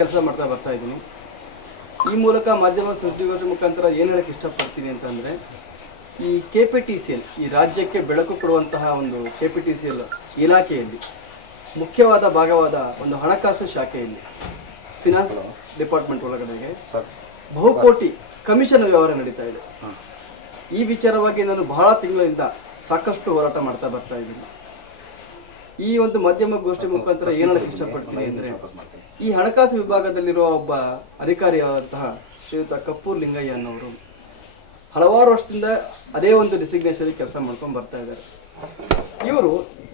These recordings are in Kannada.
ಕೆಲಸ ಮಾಡ್ತಾ ಬರ್ತಾ ಇದ್ದೀನಿ. ಈ ಮೂಲಕ ಮಾಧ್ಯಮ ಸುದ್ದಿಗೋಷ್ಠಿ ಮುಖಾಂತರ ಏನು ಹೇಳಕ್ಕೆ ಇಷ್ಟಪಡ್ತೀನಿ ಅಂತಂದರೆ ಈ K P T C L ಈ ರಾಜ್ಯಕ್ಕೆ ಬೆಳಕು ಕೊಡುವಂತಹ ಒಂದು K P T C L ಇಲಾಖೆಯಲ್ಲಿ ಮುಖ್ಯವಾದ ಭಾಗವಾದ ಒಂದು ಹಣಕಾಸು ಶಾಖೆಯಲ್ಲಿ ಫಿನಾನ್ಸ್ ಡಿಪಾರ್ಟ್ಮೆಂಟ್ ಒಳಗಡೆಗೆ ಬಹುಕೋಟಿ ಕಮಿಷನ್ ವ್ಯವಹಾರ ನಡೀತಾ ಇದೆ. ಈ ವಿಚಾರವಾಗಿ ನಾನು ಬಹಳ ತಿಂಗಳಿಂದ ಸಾಕಷ್ಟು ಹೋರಾಟ ಮಾಡ್ತಾ ಬರ್ತಾ ಇದ್ದೀನಿ. ಈ ಒಂದು ಮಾಧ್ಯಮ ಗೋಷ್ಠಿ ಮುಖಾಂತರ ಏನಾದ್ರು ಹೇಳಕ್ಕೆ ಇಷ್ಟಪಡ್ತೀನಿ ಅಂದ್ರೆ, ಈ ಹಣಕಾಸು ವಿಭಾಗದಲ್ಲಿರುವ ಒಬ್ಬ ಅಧಿಕಾರಿಯಾದಂತಹ ಶ್ರೀಯುತ ಕಪ್ಪೂರ್ ಲಿಂಗಯ್ಯ ಅನ್ನೋರು ಹಲವಾರು ವರ್ಷದಿಂದ ಅದೇ ಒಂದು ಡಿಸಿಗ್ನೇಷನ್ ಕೆಲಸ ಮಾಡ್ಕೊಂಡು ಬರ್ತಾ ಇದ್ದಾರೆ. ಇವರು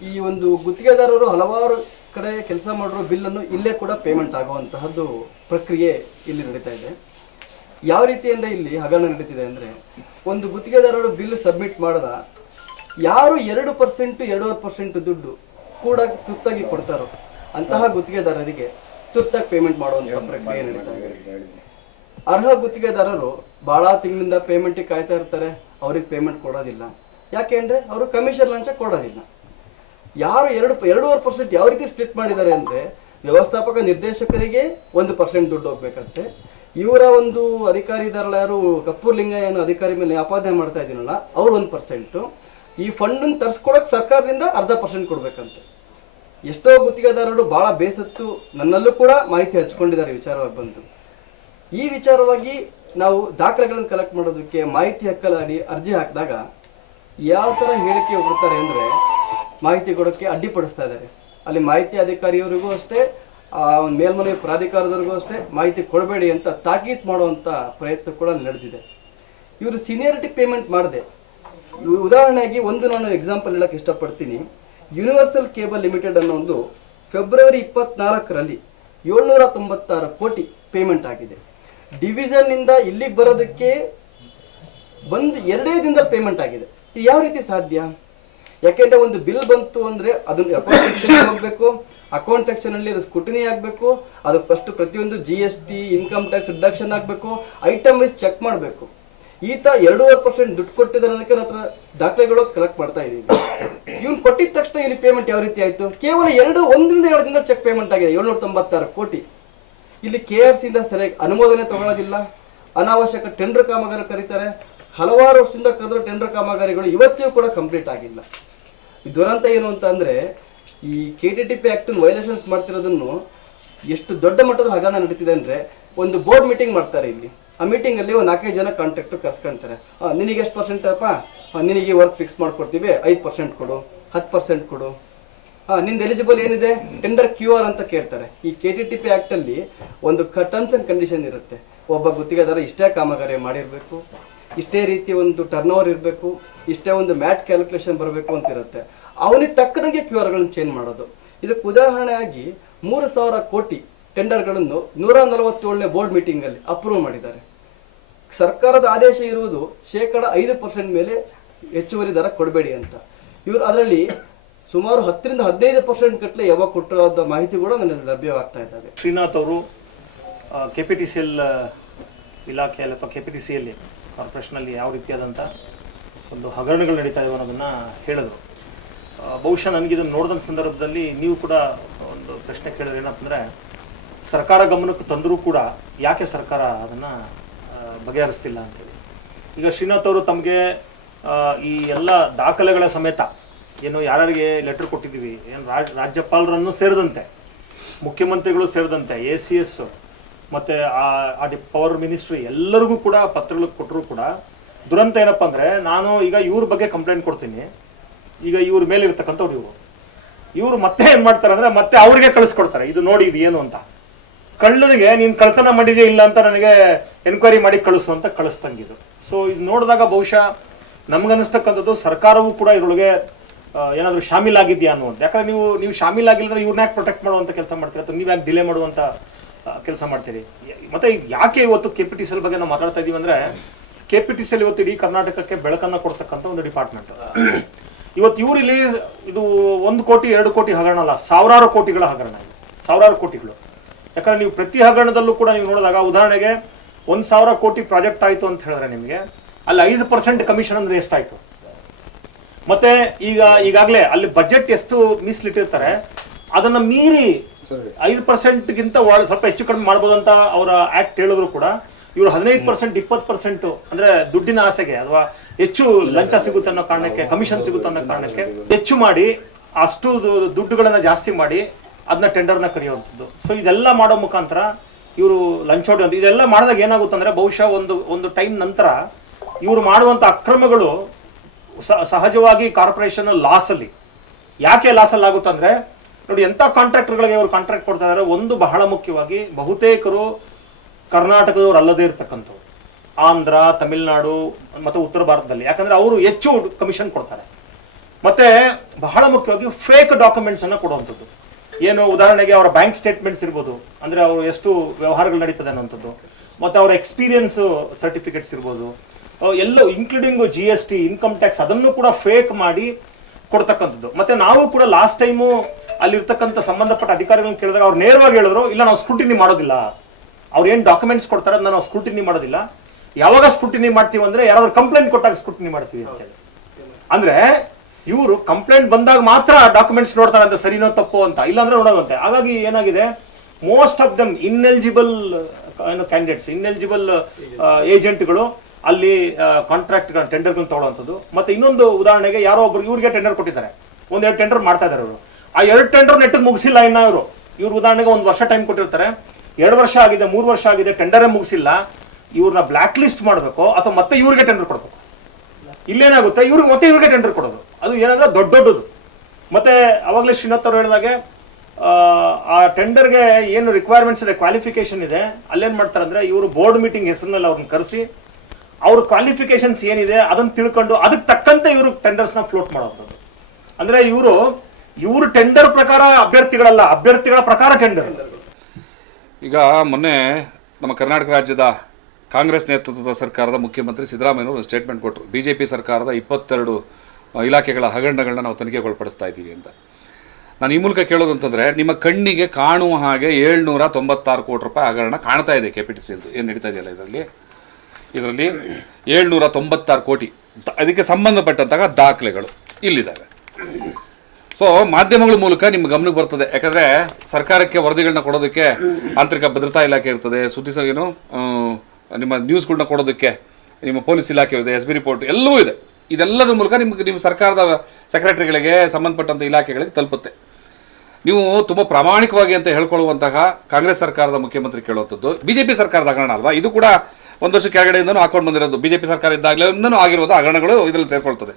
ಈ ಒಂದು ಗುತ್ತಿಗೆದಾರರು ಹಲವಾರು ಕಡೆ ಕೆಲಸ ಮಾಡಿರೋ ಬಿಲ್ಲನ್ನು ಇಲ್ಲೇ ಕೂಡ ಪೇಮೆಂಟ್ ಆಗುವಂತಹದ್ದು ಪ್ರಕ್ರಿಯೆ ಇಲ್ಲಿ ನಡೀತಾ ಇದೆ. ಯಾವ ರೀತಿಯಿಂದ ಇಲ್ಲಿ ಹಗರಣ ನಡೀತಿದೆ ಅಂದ್ರೆ, ಒಂದು ಗುತ್ತಿಗೆದಾರರು ಬಿಲ್ ಸಬ್ಮಿಟ್ ಮಾಡದ, ಯಾರು ಎರಡು ಪರ್ಸೆಂಟ್ ಎರಡೂವರೆ ಪರ್ಸೆಂಟ್ ದುಡ್ಡು ಕೂಡ ತುರ್ತಾಗಿ ಕೊಡ್ತಾರೋ ಅಂತಹ ಗುತ್ತಿಗೆದಾರರಿಗೆ ತುರ್ತಾಗಿ ಪೇಮೆಂಟ್ ಮಾಡುವಂತಹ ಪ್ರಕ್ರಿಯೆ ನಡೀತಾ ಇದೆ. ಅರ್ಹ ಗುತ್ತಿಗೆದಾರರು ಬಹಳ ತಿಂಗಳಿಂದ ಪೇಮೆಂಟ್ ಕಾಯ್ತಾ ಇರ್ತಾರೆ, ಅವ್ರಿಗೆ ಪೇಮೆಂಟ್ ಕೊಡೋದಿಲ್ಲ. ಯಾಕೆಂದ್ರೆ ಅವರು ಕಮಿಷನ್ ಲಂಚ ಕೊಡೋದಿಲ್ಲ. ಯಾರು ಎರಡು, ಎರಡೂವರೆ ಪರ್ಸೆಂಟ್ ಯಾವ ರೀತಿ ಸ್ಪ್ಲಿಟ್ ಮಾಡಿದ್ದಾರೆ ಅಂದ್ರೆ ವ್ಯವಸ್ಥಾಪಕ ನಿರ್ದೇಶಕರಿಗೆ ಒಂದು ಪರ್ಸೆಂಟ್ ದುಡ್ಡು ಹೋಗ್ಬೇಕಂತೆ ಇವರ ಒಂದು ಅಧಿಕಾರಿ ಇದಾರಲ್ಲ ಯಾರು ಕಪ್ಪೂರ್ ಲಿಂಗ ಏನು ಅಧಿಕಾರಿ ಮೇಲೆ ಆಪಾದನೆ ಮಾಡ್ತಾ ಇದೀನಲ್ಲ ಅವ್ರು ಒಂದು ಪರ್ಸೆಂಟ್ ಈ ಫಂಡನ್ನು ತರ್ಸ್ಕೊಡಕ್ ಸರ್ಕಾರದಿಂದ ಅರ್ಧ ಪರ್ಸೆಂಟ್ ಕೊಡಬೇಕಂತೆ. ಎಷ್ಟೋ ಗುತ್ತಿಗೆದಾರರು ಬಹಳ ಬೇಸತ್ತು, ನನ್ನಲ್ಲೂ ಕೂಡ ಮಾಹಿತಿ ಹಚ್ಕೊಂಡಿದ್ದಾರೆ ವಿಚಾರವಾಗಿ ಬಂದು. ಈ ವಿಚಾರವಾಗಿ ನಾವು ದಾಖಲೆಗಳನ್ನು ಕಲೆಕ್ಟ್ ಮಾಡೋದಕ್ಕೆ ಮಾಹಿತಿ ಹಕ್ಕಲಾಡಿ ಅರ್ಜಿ ಹಾಕಿದಾಗ ಯಾವ ಥರ ಹೇಳಿಕೆ ಕೊಡ್ತಾರೆ ಅಂದರೆ ಮಾಹಿತಿ ಕೊಡೋಕ್ಕೆ ಅಡ್ಡಿಪಡಿಸ್ತಾ ಇದ್ದಾರೆ. ಅಲ್ಲಿ ಮಾಹಿತಿ ಅಧಿಕಾರಿಯವರಿಗೂ ಅಷ್ಟೇ ಒಂದು ಮೇಲ್ಮನೆ ಪ್ರಾಧಿಕಾರದವರಿಗೂ ಅಷ್ಟೇ ಮಾಹಿತಿ ಕೊಡಬೇಡಿ ಅಂತ ತಾಕೀತು ಮಾಡುವಂಥ ಪ್ರಯತ್ನ ಕೂಡ ನಡೆದಿದೆ. ಇವರು ಸೀನಿಯರಿಟಿ ಪೇಮೆಂಟ್ ಮಾಡಿದೆ. ಉದಾಹರಣೆಯಾಗಿ ಒಂದು ನಾನು ಎಕ್ಸಾಂಪಲ್ ಹೇಳಕ್ಕೆ ಇಷ್ಟಪಡ್ತೀನಿ. ಯೂನಿವರ್ಸಲ್ ಕೇಬಲ್ ಲಿಮಿಟೆಡ್ ಅನ್ನೋ ಒಂದು ಫೆಬ್ರವರಿ ಇಪ್ಪತ್ನಾಲ್ಕರಲ್ಲಿ ಏಳ್ನೂರ ತೊಂಬತ್ತಾರು ಕೋಟಿ ಪೇಮೆಂಟ್ ಆಗಿದೆ. ಡಿವಿಷನ್ನಿಂದ ಇಲ್ಲಿಗೆ ಬರೋದಕ್ಕೆ ಒಂದು ಎರಡೇ ದಿನದ ಪೇಮೆಂಟ್ ಆಗಿದೆ. ಯಾವ ರೀತಿ ಸಾಧ್ಯ? ಯಾಕೆಂದ್ರೆ ಒಂದು ಬಿಲ್ ಬಂತು ಅಂದ್ರೆ ಅದನ್ನ ಅಕೌಂಟ್ ಸೆಕ್ಷನ್ ಹೋಗ್ಬೇಕು. ಅಕೌಂಟ್ ಸೆಕ್ಷನ್ ಅಲ್ಲಿ ಅದು ಸ್ಕುಟಿನಿ ಆಗಬೇಕು. ಅದು ಫಸ್ಟ್ ಪ್ರತಿಯೊಂದು G S T income tax deduction ಆಗಬೇಕು. ಐಟಮ್ ವೈಸ್ ಚೆಕ್ ಮಾಡಬೇಕು. ಈತ ಎರಡೂವರೆ ಪರ್ಸೆಂಟ್ ದುಡ್ಡು ಕೊಟ್ಟಿದ್ದಾರೆ ಅನ್ನೋದಕ್ಕೆ ಹತ್ರ ದಾಖಲೆಗಳು ಕಲೆಕ್ಟ್ ಮಾಡ್ತಾ ಇದ್ದೀನಿ. ಇವ್ನು ಕೊಟ್ಟಿದ ತಕ್ಷಣ ಇಲ್ಲಿ ಪೇಮೆಂಟ್ ಯಾವ ರೀತಿ ಆಯಿತು? ಕೇವಲ ಎರಡು, ಒಂದರಿಂದ ಎರಡು ದಿನದ ಚೆಕ್ ಪೇಮೆಂಟ್ ಆಗಿದೆ. ಏಳ್ನೂರ ತೊಂಬತ್ತಾರು ಕೋಟಿ. ಇಲ್ಲಿ ಕೆ ಆರ್ ಸಿಯಿಂದ ಸರಿಯಾಗಿ ಅನುಮೋದನೆ ತಗೊಳ್ಳೋದಿಲ್ಲ ಅನಾವಶ್ಯಕ ಟೆಂಡರ್ ಕಾಮಗಾರಿ ಕರೀತಾರೆ. ಹಲವಾರು ವರ್ಷದಿಂದ ಕರೆದ ಟೆಂಡರ್ ಕಾಮಗಾರಿಗಳು ಇವತ್ತಿಗೂ ಕೂಡ ಕಂಪ್ಲೀಟ್ ಆಗಿಲ್ಲ. ಈ ದುರಂತ ಏನು ಅಂತ ಅಂದರೆ, ಈ ಕೆ ಟಿ ಟಿ ಪಿ ಆ್ಯಕ್ಟನ್ನು ವೈಲೇಷನ್ಸ್ ಮಾಡ್ತಿರೋದನ್ನು ಎಷ್ಟು ದೊಡ್ಡ ಮಟ್ಟದ ಹಗರಣ ನಡೀತಿದೆ ಅಂದರೆ, ಒಂದು ಬೋರ್ಡ್ ಮೀಟಿಂಗ್ ಮಾಡ್ತಾರೆ ಇಲ್ಲಿ. ಆ ಮೀಟಿಂಗಲ್ಲಿ ಒಂದು ನಾಲ್ಕೈದು ಜನ ಕಾಂಟ್ರಾಕ್ಟು ಕರ್ಸ್ಕೊಂತಾರೆ. ಆ, ನಿನಗೆ ಎಷ್ಟು ಪರ್ಸೆಂಟ್ ಅಪ್ಪ? ನಿನಗೆ ವರ್ಕ್ ಫಿಕ್ಸ್ ಮಾಡಿಕೊಡ್ತೀವಿ. ಐದು ಪರ್ಸೆಂಟ್ ಕೊಡು ಹತ್ತು ಪರ್ಸೆಂಟ್ ಕೊಡು. ಹಾಂ ನಿಂದು ಎಲಿಜಿಬಲ್ ಏನಿದೆ? ಟೆಂಡರ್ ಕ್ಯೂ ಆರ್ ಅಂತ ಕೇಳ್ತಾರೆ. ಈ ಕೆ ಟಿ ಟಿ ಪಿ ಆ್ಯಕ್ಟಲ್ಲಿ ಒಂದು ಟರ್ಮ್ಸ್ ಆ್ಯಂಡ್ ಕಂಡೀಷನ್ ಇರುತ್ತೆ. ಒಬ್ಬ ಗುತ್ತಿಗೆದಾರ ಇಷ್ಟೇ ಕಾಮಗಾರಿ ಮಾಡಿರಬೇಕು. ಇಷ್ಟೇ ರೀತಿ ಒಂದು ಟರ್ನ್ ಓವರ್ ಇರಬೇಕು. ಇಷ್ಟೇ ಒಂದು ಮ್ಯಾಟ್ ಕ್ಯಾಲ್ಕುಲೇಷನ್ ಬರಬೇಕು ಅಂತ ಇರುತ್ತೆ. ಅವನಿಗೆ ತಕ್ಕನಂಗೆ ಕ್ಯೂ ಆರ್ಗಳನ್ನ ಚೇಂಜ್ ಮಾಡೋದು. ಇದಕ್ಕೆ ಉದಾಹರಣೆಯಾಗಿ ಮೂರು ಸಾವಿರ ಕೋಟಿ ಟೆಂಡರ್ಗಳನ್ನು ನೂರ ನಲವತ್ತೇಳನೇ ಬೋರ್ಡ್ ಮೀಟಿಂಗಲ್ಲಿ ಅಪ್ರೂವ್ ಮಾಡಿದ್ದಾರೆ. ಸರ್ಕಾರದ ಆದೇಶ ಇರುವುದು ಶೇಕಡ ಐದು ಪರ್ಸೆಂಟ್ ಮೇಲೆ ಹೆಚ್ಚುವರಿ ದರ ಕೊಡಬೇಡಿ ಅಂತ. ಇವರು ಅದರಲ್ಲಿ ಸುಮಾರು ಹತ್ತರಿಂದ ಹದಿನೈದು ಪರ್ಸೆಂಟ್ ಗಟ್ಟಲೆ ಯಾವಾಗ ಕೊಟ್ಟಿರೋ ಮಾಹಿತಿ ಕೂಡ ನನಗೆ ಲಭ್ಯವಾಗ್ತಾ ಇದ್ದಾವೆ. ಶ್ರೀನಾಥ್ ಅವರು K P T C L ಇಲಾಖೆಯಲ್ಲಿ ಅಥವಾ K P T C L ಕಾರ್ಪೊರೇಷನಲ್ಲಿ ಯಾವ ರೀತಿಯಾದಂಥ ಒಂದು ಹಗರಣಗಳು ನಡೀತಾ ಇವೆ ಅನ್ನೋದನ್ನು ಹೇಳಿದ್ರು. ಬಹುಶಃ ನನಗಿದನ್ನು ನೋಡಿದ ಸಂದರ್ಭದಲ್ಲಿ ನೀವು ಕೂಡ ಒಂದು ಪ್ರಶ್ನೆ ಕೇಳಿದ್ರೆ ಏನಪ್ಪ ಅಂದರೆ ಸರ್ಕಾರ ಗಮನಕ್ಕೆ ತಂದರೂ ಕೂಡ ಯಾಕೆ ಸರ್ಕಾರ ಅದನ್ನು ಬಗೆಹರಿಸ್ತಿಲ್ಲ ಅಂತೇಳಿ. ಈಗ ಶ್ರೀನಾಥ್ ಅವರು ತಮಗೆ ಈ ಎಲ್ಲ ದಾಖಲೆಗಳ ಸಮೇತ ಏನು ಯಾರ್ಯಾರಿಗೆ ಲೆಟರ್ ಕೊಟ್ಟಿದ್ದೀವಿ, ಏನು ರಾಜ್ ರಾಜ್ಯಪಾಲರನ್ನು ಸೇರಿದಂತೆ, ಮುಖ್ಯಮಂತ್ರಿಗಳು ಸೇರಿದಂತೆ ಎ ಸಿ ಎಸ್ ಮತ್ತು ಆ ಡಿ, ಪವರ್ ಮಿನಿಸ್ಟ್ರಿ ಎಲ್ಲರಿಗೂ ಕೂಡ ಪತ್ರಗಳು ಕೊಟ್ಟರು ಕೂಡ ದುರಂತ ಏನಪ್ಪ ಅಂದರೆ ನಾನು ಈಗ ಇವ್ರ ಬಗ್ಗೆ ಕಂಪ್ಲೇಂಟ್ ಕೊಡ್ತೀನಿ. ಈಗ ಇವ್ರ ಮೇಲೆ ಇರ್ತಕ್ಕಂಥವ್ರು ಇವರು. ಇವರು ಮತ್ತೆ ಏನು ಮಾಡ್ತಾರೆ ಅಂದರೆ ಮತ್ತೆ ಅವ್ರಿಗೆ ಕಳಿಸ್ಕೊಡ್ತಾರೆ. ಇದು ನೋಡಿ ಇದು ಏನು ಅಂತ. ಕಳ್ಳನಿಗೆ ನೀನು ಕಳ್ತನ ಮಾಡಿದೆಯಾ ಇಲ್ಲ ಅಂತ ನನಗೆ ಎನ್ಕ್ವೈರಿ ಮಾಡಿ ಕಳಿಸು ಅಂತ ಕಳಿಸ್ತಂಗಿದು ಸೊ ಇದು ನೋಡಿದಾಗ ಬಹುಶಃ ನಮ್ಗನ್ನಿಸ್ತಕ್ಕಂಥದ್ದು ಸರ್ಕಾರವೂ ಕೂಡ ಇದರೊಳಗೆ ಏನಾದರೂ ಶಾಮೀಲಾಗಿದೆಯಾ ಅನ್ನುವಂಥ ಯಾಕಂದ್ರೆ ನೀವು ನೀವು ಶಾಮೀಲಾಗಿಲ್ಲದ್ರೆ ಇವ್ರನ್ನ ಯಾಕೆ ಪ್ರೊಟೆಕ್ಟ್ ಮಾಡುವಂಥ ಕೆಲಸ ಮಾಡ್ತೀರಾ? ಅಥವಾ ನೀವು ಯಾಕೆ ಡಿಲೇ ಮಾಡುವಂಥ ಕೆಲಸ ಮಾಡ್ತೀರಿ? ಮತ್ತೆ ಯಾಕೆ ಇವತ್ತು ಕೆ ಪಿ ಟಿ ಸಿ ಬಗ್ಗೆ ನಾವು ಮಾತಾಡ್ತಾ ಇದೀವಿ ಅಂದ್ರೆ ಕೆ ಪಿ ಟಿ ಸಿ ಇವತ್ತು ಇಡೀ ಕರ್ನಾಟಕಕ್ಕೆ ಬೆಳಕನ್ನು ಕೊಡ್ತಕ್ಕಂತ ಒಂದು ಡಿಪಾರ್ಟ್ಮೆಂಟ್ ಇವತ್ತು ಇವರಿಲ್ಲಿ ಇದು ಒಂದು ಕೋಟಿ, ಎರಡು ಕೋಟಿ ಹಗರಣ ಅಲ್ಲ, ಸಾವಿರಾರು ಕೋಟಿಗಳ ಹಗರಣ ಸಾವಿರಾರು ಕೋಟಿಗಳು. ಯಾಕಂದ್ರೆ ನೀವು ಪ್ರತಿ ಹಗರಣದಲ್ಲೂ ಕೂಡ ನೀವು ನೋಡಿದಾಗ ಉದಾಹರಣೆಗೆ ಒಂದು ಸಾವಿರ ಕೋಟಿ ಪ್ರಾಜೆಕ್ಟ್ ಆಯಿತು ಅಂತ ಹೇಳಿದ್ರೆ ನಿಮಗೆ ಅಲ್ಲಿ ಐದು ಪರ್ಸೆಂಟ್ ಕಮಿಷನ್ ಅಂದ್ರೆ ಎಷ್ಟಾಯ್ತು? ಮತ್ತೆ ಈಗ ಈಗಾಗಲೇ ಅಲ್ಲಿ ಬಜೆಟ್ ಎಷ್ಟು ಮೀಸಲಿಟ್ಟಿರ್ತಾರೆ ಅದನ್ನ ಮೀರಿ ಐದು ಪರ್ಸೆಂಟ್ಗಿಂತ ಸ್ವಲ್ಪ ಹೆಚ್ಚು ಕಡಿಮೆ ಮಾಡ್ಬೋದು ಅಂತ ಅವರ ಆಕ್ಟ್ ಹೇಳಿದ್ರು ಕೂಡ ಇವರು ಹದಿನೈದು ಪರ್ಸೆಂಟ್ ಇಪ್ಪತ್ತು ಪರ್ಸೆಂಟ್ ಅಂದ್ರೆ ದುಡ್ಡಿನ ಆಸೆಗೆ ಅಥವಾ ಹೆಚ್ಚು ಲಂಚ ಸಿಗುತ್ತೆ ಅನ್ನೋ ಕಾರಣಕ್ಕೆ ಕಮಿಷನ್ ಸಿಗುತ್ತೆ ಅನ್ನೋ ಕಾರಣಕ್ಕೆ ಹೆಚ್ಚು ಮಾಡಿ ಅಷ್ಟು ದುಡ್ಡುಗಳನ್ನ ಜಾಸ್ತಿ ಮಾಡಿ ಅದನ್ನ ಟೆಂಡರ್ನ ಕರೆಯುವಂಥದ್ದು. ಸೊ ಇದೆಲ್ಲ ಮಾಡೋ ಮುಖಾಂತರ ಇವರು ಲಂಚ್ ಇದೆಲ್ಲ ಮಾಡಿದಾಗ ಏನಾಗುತ್ತೆ ಅಂದ್ರೆ ಬಹುಶಃ ಒಂದು ಒಂದು ಟೈಮ್ ನಂತರ ಇವರು ಮಾಡುವಂಥ ಅಕ್ರಮಗಳು ಸಹಜವಾಗಿ ಕಾರ್ಪೊರೇಷನ್ ಲಾಸಲ್ಲಿ ಯಾಕೆ ಲಾಸಲ್ಲಿ ಅಂದ್ರೆ ನೋಡಿ ಎಂತ ಕಾಂಟ್ರಾಕ್ಟರ್ಗಳಿಗೆ ಇವರು ಕಾಂಟ್ರಾಕ್ಟ್ ಕೊಡ್ತಾ ಇದ್ದಾರೆ ಒಂದು ಬಹಳ ಮುಖ್ಯವಾಗಿ ಬಹುತೇಕರು ಕರ್ನಾಟಕದವ್ರು ಅಲ್ಲದೇ ಇರತಕ್ಕಂಥವ್ರು. ಆಂಧ್ರ, ತಮಿಳುನಾಡು ಮತ್ತು ಉತ್ತರ ಭಾರತದಲ್ಲಿ. ಯಾಕಂದ್ರೆ ಅವರು ಹೆಚ್ಚು ಕಮಿಷನ್ ಕೊಡ್ತಾರೆ. ಮತ್ತೆ ಬಹಳ ಮುಖ್ಯವಾಗಿ ಫೇಕ್ ಡಾಕ್ಯುಮೆಂಟ್ಸ್ ಅನ್ನ ಕೊಡುವಂಥದ್ದು. ಏನು ಉದಾಹರಣೆಗೆ ಅವರ ಬ್ಯಾಂಕ್ ಸ್ಟೇಟ್ಮೆಂಟ್ಸ್ ಇರ್ಬೋದು. ಅಂದರೆ ಅವರು ಎಷ್ಟು ವ್ಯವಹಾರಗಳು ನಡೀತದೆ ಅನ್ನೋಂಥದ್ದು ಮತ್ತು ಅವರ ಎಕ್ಸ್ಪೀರಿಯನ್ಸ್ ಸರ್ಟಿಫಿಕೇಟ್ಸ್ ಇರ್ಬೋದು. ಎಲ್ಲ including G S T income tax ಅದನ್ನು ಕೂಡ ಫೇಕ್ ಮಾಡಿ ಕೊಡ್ತಕ್ಕಂಥದ್ದು. ಮತ್ತೆ ನಾವು ಕೂಡ ಲಾಸ್ಟ್ ಟೈಮು ಅಲ್ಲಿರ್ತಕ್ಕಂಥ ಸಂಬಂಧಪಟ್ಟ ಅಧಿಕಾರಿಗಳನ್ನ ಕೇಳಿದಾಗ ಅವ್ರು ನೇರವಾಗಿ ಹೇಳಿದ್ರು, ಇಲ್ಲ, ನಾವು ಸ್ಕ್ರೂಟಿನಿ ಮಾಡೋದಿಲ್ಲ. ಅವ್ರು ಏನು ಡಾಕ್ಯುಮೆಂಟ್ಸ್ ಕೊಡ್ತಾರೆ, ಅದನ್ನ ನಾವು ಸ್ಕ್ರೂಟಿನಿ ಮಾಡೋದಿಲ್ಲ. ಯಾವಾಗ ಸ್ಕ್ರೂಟಿನಿ ಮಾಡ್ತೀವಿ ಅಂದ್ರೆ ಯಾರಾದ್ರೂ ಕಂಪ್ಲೇಂಟ್ ಕೊಟ್ಟಾಗ ಸ್ಕ್ರೂಟಿನಿ ಮಾಡ್ತೀವಿ ಅಂತೇಳಿ ಅಂದ್ರೆ ಇವರು ಕಂಪ್ಲೇಂಟ್ ಬಂದಾಗ ಮಾತ್ರ ಡಾಕ್ಯುಮೆಂಟ್ಸ್ ನೋಡ್ತಾರೆ ಅಂತ ಸರಿನೋ ತಪ್ಪು ಅಂತ. ಇಲ್ಲಾಂದ್ರೆ ನೋಡೋದಂತೆ. ಹಾಗಾಗಿ ಏನಾಗಿದೆ? ಮೋಸ್ಟ್ ಆಫ್ ದಮ್ ಇನ್ಎಲಿಜಿಬಲ್ ಏನು ಕ್ಯಾಂಡಿಡೇಟ್ಸ್ ಇನ್ಎಲಿಜಿಬಲ್ ಏಜೆಂಟ್ಗಳು ಅಲ್ಲಿ ಕಾಂಟ್ರಾಕ್ಟ್ ಟೆಂಡರ್ಗಳನ್ನ ತೊಗೊಳ್ಳೋಂಥದ್ದು ಮತ್ತೆ ಇನ್ನೊಂದು ಉದಾಹರಣೆಗೆ ಯಾರೋ ಒಬ್ರು, ಇವ್ರಿಗೆ ಟೆಂಡರ್ ಕೊಟ್ಟಿದ್ದಾರೆ. ಒಂದೆರಡು ಟೆಂಡರ್ ಮಾಡ್ತಾ ಇದ್ದಾರೆ ಅವರು ಆ ಎರಡು ಟೆಂಡರ್ ನೆಟ್ಟಿಗೆ ಮುಗಿಸಿಲ್ಲ ಇನ್ನ ಇವರು. ಇವ್ರ ಉದಾಹರಣೆಗೆ ಒಂದು ವರ್ಷ ಟೈಮ್ ಕೊಟ್ಟಿರ್ತಾರೆ. ಎರಡು ವರ್ಷ ಆಗಿದೆ, ಮೂರು ವರ್ಷ ಆಗಿದೆ ಟೆಂಡರೇ ಮುಗಿಸಿಲ್ಲ. ಇವ್ರನ್ನ ಬ್ಲಾಕ್ ಲಿಸ್ಟ್ ಮಾಡಬೇಕು, ಅಥವಾ ಮತ್ತೆ ಇವ್ರಿಗೆ ಟೆಂಡರ್ ಕೊಡಬೇಕು? ಇಲ್ಲೇನಾಗುತ್ತೆ? ಇವ್ರು ಮತ್ತೆ ಇವ್ರಿಗೆ ಟೆಂಡರ್ ಕೊಡೋದು. ಅದು ಏನಂದ್ರೆ ದೊಡ್ಡ ದೊಡ್ಡದು. ಮತ್ತೆ ಅವಾಗಲೇ ಶ್ರೀನಾಥ್ ಅವರು ಹೇಳಿದಾಗೆ ಆ, ಟೆಂಡರ್ಗೆ ಏನು ರಿಕ್ವೈರ್ಮೆಂಟ್ಸ್ ಇದೆ ಕ್ವಾಲಿಫಿಕೇಶನ್ ಇದೆ ಅಲ್ಲೇನ್ ಮಾಡ್ತಾರೆ ಅಂದ್ರೆ ಇವರು ಬೋರ್ಡ್ ಮೀಟಿಂಗ್ ಹೆಸರಿನಲ್ಲಿ ಅವ್ರನ್ನ ಕರೆಸಿ ಅವ್ರ ಕ್ವಾಲಿಫಿಕೇಶನ್ಸ್ ಏನಿದೆ ಅದನ್ನ ತಿಳ್ಕೊಂಡು ಅದಕ್ಕೆ ತಕ್ಕಂತೆ ಇವರು ಟೆಂಡರ್ಸ್ನ ಫ್ಲೋಟ್ ಮಾಡೋದು ಅಂದ್ರೆ ಇವರು ಇವರು ಟೆಂಡರ್ ಪ್ರಕಾರ ಅಭ್ಯರ್ಥಿಗಳಲ್ಲ ಅಭ್ಯರ್ಥಿಗಳ ಪ್ರಕಾರ ಟೆಂಡರ್ ಈಗ ಮೊನ್ನೆ ನಮ್ಮ ಕರ್ನಾಟಕ ರಾಜ್ಯದ ಕಾಂಗ್ರೆಸ್ ನೇತೃತ್ವದ ಸರ್ಕಾರದ ಮುಖ್ಯಮಂತ್ರಿ ಸಿದ್ದರಾಮಯ್ಯವರು ಸ್ಟೇಟ್ಮೆಂಟ್ ಕೊಟ್ಟರು ಬಿ ಜೆ ಪಿ ಸರ್ಕಾರದ ಇಪ್ಪತ್ತೆರಡು ಇಲಾಖೆಗಳ ಹಗರಣಗಳನ್ನ ನಾವು ತನಿಖೆಗೊಳಪಡಿಸ್ತಾ ಇದ್ದೀವಿ ಅಂತ. ನಾನು ಈ ಮೂಲಕ ಕೇಳೋದು ಅಂತಂದರೆ, ನಿಮ್ಮ ಕಣ್ಣಿಗೆ ಕಾಣುವ ಹಾಗೆ ಏಳ್ನೂರ ತೊಂಬತ್ತಾರು ಕೋಟಿ ರೂಪಾಯಿ ಹಗರಣ ಕಾಣ್ತಾ ಇದೆ ಕೆ ಪಿ ಟಿ ಏನು ನಡೀತಾ ಇದೆಯಲ್ಲ ಇದರಲ್ಲಿ? ಇದರಲ್ಲಿ ಏಳ್ನೂರ ತೊಂಬತ್ತಾರು ಕೋಟಿ ಅದಕ್ಕೆ ಸಂಬಂಧಪಟ್ಟಂತಹ ದಾಖಲೆಗಳು ಇಲ್ಲಿದ್ದಾವೆ. ಸೊ ಮಾಧ್ಯಮಗಳ ಮೂಲಕ ನಿಮ್ಮ ಗಮನಕ್ಕೆ ಬರ್ತದೆ. ಯಾಕಂದ್ರೆ ಸರ್ಕಾರಕ್ಕೆ ವರದಿಗಳನ್ನ ಕೊಡೋದಕ್ಕೆ ಆಂತರಿಕ ಭದ್ರತಾ ಇಲಾಖೆ ಇರ್ತದೆ. ಸುದ್ದಿ ಏನು ನಿಮ್ಮ ನ್ಯೂಸ್ಗಳನ್ನ ಕೊಡೋದಕ್ಕೆ, ನಿಮ್ಮ ಪೊಲೀಸ್ ಇಲಾಖೆ ಇದೆ, ಎಸ್ ಬಿ ರಿಪೋರ್ಟ್ ಎಲ್ಲವೂ ಇದೆ. ಇದೆಲ್ಲದ ಮೂಲಕ ನಿಮ್ಗೆ, ನಿಮ್ಮ ಸರ್ಕಾರದ ಸೆಕ್ರೆಟರಿಗಳಿಗೆ ಸಂಬಂಧಪಟ್ಟಂಥ ಇಲಾಖೆಗಳಿಗೆ ತಲುಪುತ್ತೆ. ನೀವು ತುಂಬ ಪ್ರಾಮಾಣಿಕವಾಗಿ ಅಂತ ಹೇಳ್ಕೊಳ್ಳುವಂತಹ ಕಾಂಗ್ರೆಸ್ ಸರ್ಕಾರದ ಮುಖ್ಯಮಂತ್ರಿ ಕೇಳುವಂಥದ್ದು, ಬಿಜೆಪಿ ಸರ್ಕಾರದ ಹಗರಣ ಅಲ್ವಾ? ಇದು ಕೂಡ ಒಂದು ವರ್ಷ ಕೆಳಗಡೆಯಿಂದನೂ ಹಾಕೊಂಡು ಬಂದಿರೋದು. ಬಿಜೆಪಿ ಸರ್ಕಾರ ಇದ್ದಾಗಲಿಂದನೂ ಆಗಿರೋದು ಹಗರಣಗಳು ಇದರಲ್ಲಿ ಸೇರ್ಕೊಳ್ತದೆ.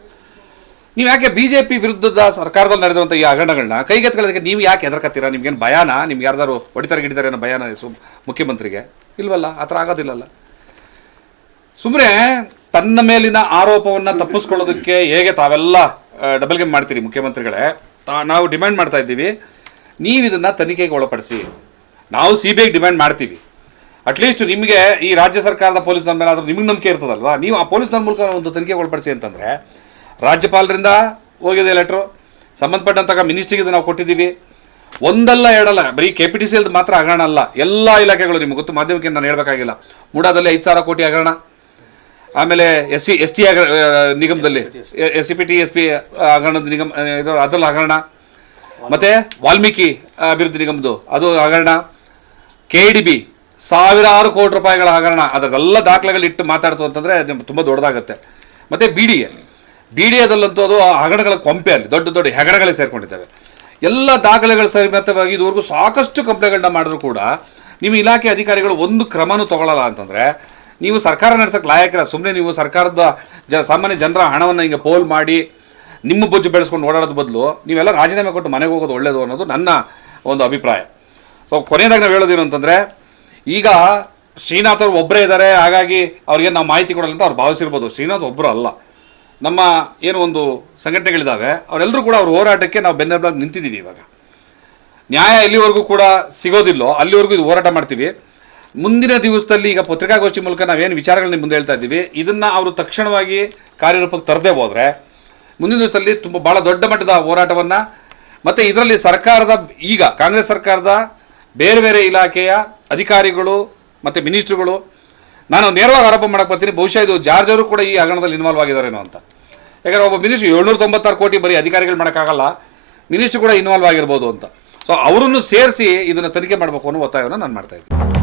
ನೀವು ಯಾಕೆ ಬಿಜೆಪಿ ವಿರುದ್ಧದ ಸರ್ಕಾರದಲ್ಲಿ ನಡೆದಿರುವಂಥ ಈ ಹಗರಣಗಳನ್ನ ಕೈಗೆತ್ಕೊಳ್ಳೋದಕ್ಕೆ ನೀವು ಯಾಕೆ ಹೆದರ್ಕತ್ತೀರಾ? ನಿಮ್ಗೇನು ಭಯಾನ? ನಿಮ್ಗೆ ಯಾರ್ದಾರು ಹೊಡಿತಾರೆ ಗಿಡಿತಾರೆ ಅನ್ನೋ ಭಯಾನ ಮುಖ್ಯಮಂತ್ರಿಗೆ? ಇಲ್ವಲ್ಲ, ಆ ಥರ ಆಗೋದಿಲ್ಲಲ್ಲ. ಸುಮ್ಮನೆ ತನ್ನ ಮೇಲಿನ ಆರೋಪವನ್ನು ತಪ್ಪಿಸ್ಕೊಳ್ಳೋದಕ್ಕೆ ಹೇಗೆ ತಾವೆಲ್ಲ ಡಬಲ್ ಗೇಮ್ ಮಾಡ್ತೀರಿ ಮುಖ್ಯಮಂತ್ರಿಗಳೇ? ನಾವು ಡಿಮ್ಯಾಂಡ್ ಮಾಡ್ತಾ ಇದ್ದೀವಿ. ನೀವು ಇದನ್ನು ತನಿಖೆಗೆ ಒಳಪಡಿಸಿ. ನಾವು ಸಿ ಬಿ ಐಗೆ ಡಿಮ್ಯಾಂಡ್ ಮಾಡ್ತೀವಿ. ಅಟ್ಲೀಸ್ಟ್ ನಿಮಗೆ ಈ ರಾಜ್ಯ ಸರ್ಕಾರದ ಪೊಲೀಸ್ನವ್ರ ಮೇಲೆ ಆದರೂ ನಿಮಗೆ ನಂಬಿಕೆ ಇರ್ತದಲ್ವಾ? ನೀವು ಆ ಪೊಲೀಸ್ನ ಮೂಲಕ ಒಂದು ತನಿಖೆಗೆ ಒಳಪಡಿಸಿ ಅಂತಂದರೆ, ರಾಜ್ಯಪಾಲರಿಂದ ಹೋಗಿದೆ ಲೆಟ್ರು ಸಂಬಂಧಪಟ್ಟಂತಹ ಮಿನಿಸ್ಟ್ರಿಗೆ ಇದು ನಾವು ಕೊಟ್ಟಿದ್ದೀವಿ. ಒಂದಲ್ಲ ಎರಡಲ್ಲ, ಬರೀ ಕೆ ಪಿ ಟಿ ಸಿ ಮಾತ್ರ ಹಗರಣ ಅಲ್ಲ. ಎಲ್ಲ ಇಲಾಖೆಗಳು ನಿಮ್ಗೆ ಗೊತ್ತು, ಮಾಧ್ಯಮಕ್ಕೆ ನಾನು ಹೇಳಬೇಕಾಗಿಲ್ಲ. ಮೂಡಾದಲ್ಲಿ ಐದು ಸಾವಿರ ಕೋಟಿ ಹಗರಣ. ಆಮೇಲೆ ಎಸ್ ಸಿ, ಎಸ್ ಟಿ ಆಗ ನಿಗಮದಲ್ಲಿ S C P, T, S P ಹಗರಣದ ನಿಗಮ ಇದು, ಅದರಲ್ಲಿ ಹಗರಣ. ಮತ್ತೆ ವಾಲ್ಮೀಕಿ ಅಭಿವೃದ್ಧಿ ನಿಗಮದ್ದು, ಅದು ಹಗರಣ. ಕೆ ಡಿ ಬಿ, ಸಾವಿರಾರು ಕೋಟಿ ರೂಪಾಯಿಗಳ ಹಗರಣ ಅದರೆಲ್ಲ ದಾಖಲೆಗಳಿಟ್ಟು ಮಾತಾಡ್ತು ಅಂತಂದರೆ ತುಂಬ ದೊಡ್ಡದಾಗುತ್ತೆ. ಮತ್ತು B D A, B D ಎದಲ್ಲಂತೂ ಅದು ಹಗರಣಗಳ ಕೊಂಪೆ ಅಲ್ಲಿ, ದೊಡ್ಡ ದೊಡ್ಡ ಹೆಗಣಗಳೇ ಸೇರಿಕೊಂಡಿದ್ದಾವೆ. ಎಲ್ಲ ದಾಖಲೆಗಳು ಸರಿಮತವಾಗಿ ಇದುವರೆಗೂ ಸಾಕಷ್ಟು ಕಂಪ್ಲೇಂಟ್ಗಳನ್ನ ಮಾಡಿದ್ರು ಕೂಡ, ನಿಮ್ಮ ಇಲಾಖೆ ಅಧಿಕಾರಿಗಳು ಒಂದು ಕ್ರಮನೂ ತಗೊಳ್ಳಲ್ಲ ಅಂತಂದರೆ ನೀವು ಸರ್ಕಾರ ನಡೆಸಕ್ಕೆ ಲಾಯಕರ ಸುಮ್ಮನೆ ನೀವು ಸರ್ಕಾರದ ಜ, ಸಾಮಾನ್ಯ ಜನರ ಹಣವನ್ನು ಹಿಂಗೆ ಪೋಲ್ ಮಾಡಿ ನಿಮ್ಮ ಬೊಜ್ಜು ಬೆಳೆಸ್ಕೊಂಡು ಓಡಾಡೋದು ಬದಲು ನೀವೆಲ್ಲ ರಾಜೀನಾಮೆ ಕೊಟ್ಟು ಮನೆಗೆ ಹೋಗೋದು ಒಳ್ಳೆಯದು ಅನ್ನೋದು ನನ್ನ ಒಂದು ಅಭಿಪ್ರಾಯ. ಸೊ, ಕೊನೆಯದಾಗಿ ನಾವು ಹೇಳೋದೇನು ಅಂತಂದರೆ, ಈಗ ಶ್ರೀನಾಥ್ ಅವರು ಒಬ್ಬರೇ ಇದ್ದಾರೆ ಹಾಗಾಗಿ ಅವ್ರಿಗೆ ನಾವು ಮಾಹಿತಿ ಕೊಡಲ್ಲ ಅಂತ ಅವ್ರು ಭಾವಿಸಿರ್ಬೋದು. ಶ್ರೀನಾಥ್ ಒಬ್ಬರು ಅಲ್ಲ. ನಮ್ಮ ಏನು ಒಂದು ಸಂಘಟನೆಗಳಿದ್ದಾವೆ ಅವರೆಲ್ಲರೂ ಕೂಡ ಅವ್ರ ಹೋರಾಟಕ್ಕೆ ನಾವು ಬೆನ್ನೆಲುಬಾಗಿ ನಿಂತಿದ್ದೀವಿ ಇವಾಗ. ನ್ಯಾಯ ಎಲ್ಲಿವರೆಗೂ ಕೂಡ ಸಿಗೋದಿಲ್ಲೋ, ಅಲ್ಲಿವರೆಗೂ ಇದು ಹೋರಾಟ ಮಾಡ್ತೀವಿ. ಮುಂದಿನ ದಿವಸದಲ್ಲಿ ಈಗ ಪತ್ರಿಕಾಗೋಷ್ಠಿ ಮೂಲಕ ನಾವೇನು ವಿಚಾರಗಳನ್ನ ಮುಂದೆ ಹೇಳ್ತಾ ಇದ್ದೀವಿ, ಇದನ್ನು ಅವರು ತಕ್ಷಣವಾಗಿ ಕಾರ್ಯರೂಪಕ್ಕೆ ತರದೇ ಹೋದರೆ ಮುಂದಿನ ದಿವಸದಲ್ಲಿ ತುಂಬ ಭಾಳ ದೊಡ್ಡ ಮಟ್ಟದ ಹೋರಾಟವನ್ನು ಮತ್ತು ಇದರಲ್ಲಿ ಸರ್ಕಾರದ ಈಗ ಕಾಂಗ್ರೆಸ್ ಸರ್ಕಾರದ ಬೇರೆ ಬೇರೆ ಇಲಾಖೆಯ ಅಧಿಕಾರಿಗಳು ಮತ್ತು ಮಿನಿಸ್ಟ್ರುಗಳು, ನಾನು ನೇರವಾಗಿ ಆರೋಪ ಮಾಡಕ್ಕೆ ಬರ್ತೀನಿ, ಬಹುಶಃ ಇದು ಜಾರ್ಜ್ ಅವರು ಕೂಡ ಈ ಹಗರಣದಲ್ಲಿ ಇನ್ವಾಲ್ವ್ ಆಗಿದ್ದಾರೇನೋ ಅಂತ. ಯಾಕಂದರೆ ಒಬ್ಬ ಮಿನಿಸ್ಟ್ರು ಏಳ್ನೂರ ತೊಂಬತ್ತಾರು ಕೋಟಿ ಬರೀ ಅಧಿಕಾರಿಗಳು ಮಾಡೋಕ್ಕಾಗಲ್ಲ, ಮಿನಿಸ್ಟ್ರು ಕೂಡ ಇನ್ವಾಲ್ವ್ ಆಗಿರ್ಬೋದು ಅಂತ. ಸೊ ಅವರನ್ನು ಸೇರಿಸಿ ಇದನ್ನು ತನಿಖೆ ಮಾಡಬೇಕು ಅನ್ನೋ ಒತ್ತಾಯವನ್ನು ನಾನು ಮಾಡ್ತಾ ಇದ್ದೀನಿ.